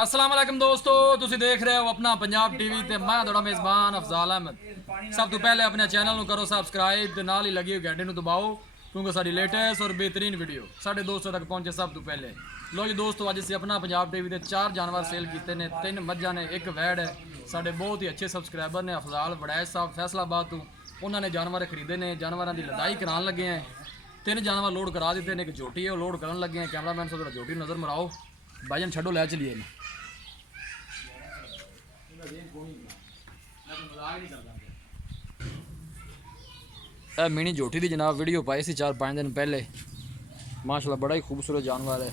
अस्सलाम वालेकुम दोस्तों, तुसी देख रहे हो अपना पंजाब टीवी ते मैं थोड़ा मेज़बान अफजाल अहमद। सब तो पहले अपने चैनल को करो सब्सक्राइब ते नाल ही लगी हुई घंटे दबाओ क्योंकि सारी लेटेस्ट और बेहतरीन वीडियो साढ़े दोस्तों तक पहुंचे सब तो पहले। लो जी दोस्तों, अज असीं अपना पंजाब टीवी के 4 जानवर सेल किए ने। 3 मझां ने, 1 वैड़ है। साढ़े बहुत ही अच्छे सबसक्राइबर ने अफजाल वड़ैच साहब फैसलाबाद तो उन्होंने जानवर खरीदे ने। जानवरों की लदाई कराने लगे हैं। 3 जानवर लोड करा दिते हैं। एक झोटी है वो लोड करन लगे हैं। कैमरामैन से थोड़ा झोटी नज़र मराओ। भाईजान छड्डो, लै चलिए। मिनी झोटी की जनाब वीडियो पाई सी 4-5 दिन पहले। माशाल्लाह बड़ा ही खूबसूरत जानवर है।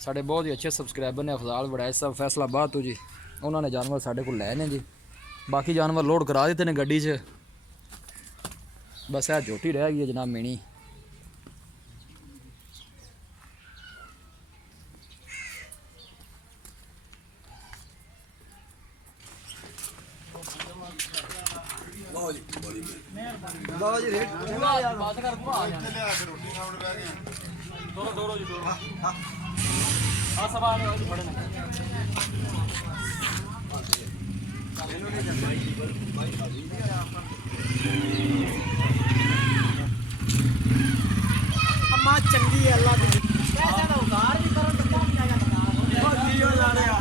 साढ़े बहुत ही अच्छे सबसक्राइबर ने अफजाल वड़ैच साहब फैसलाबाद तो जी, उन्होंने जानवर साढ़े को लै ने जी। बाकी जानवर लोड करा दिते ने गड्डी च। बस यह झोटी रह गई है जनाब मिनी। बाबा जी रेट बात कर दो जी हाँ सवाल बड़े अम्मा चंगी है अल्लाह की कैसे ना उधार भी करो तो कौन जाएगा बहुत जियो जा रहे हैं।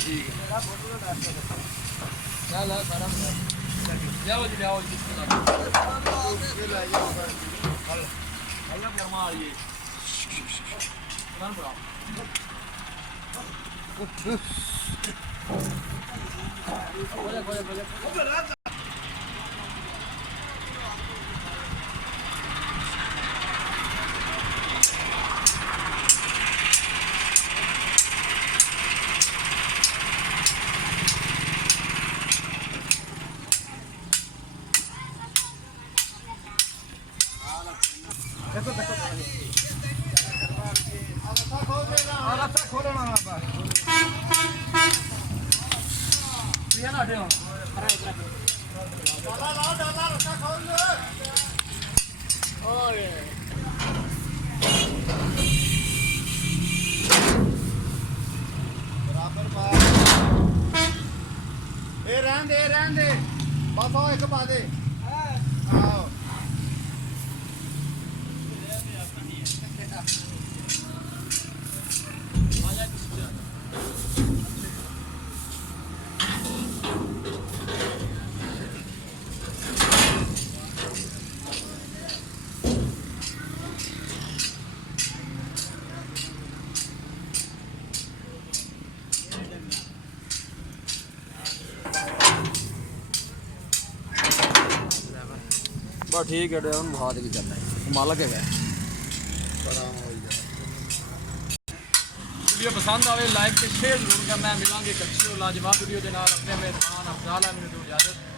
ठीक है सारा जाओ जी जाओ जी रहन दे बस आओ एक पा दे आओ बस ठीक है बहुत ही करना है मालक है। वीडियो पसंद आए लाइक तो शेयर जरूर करना है। मिलेंगे एक अच्छी और लाजवाब वीडियो के नाल। अपने मेहमान अफजाल अहमद को इजाजत।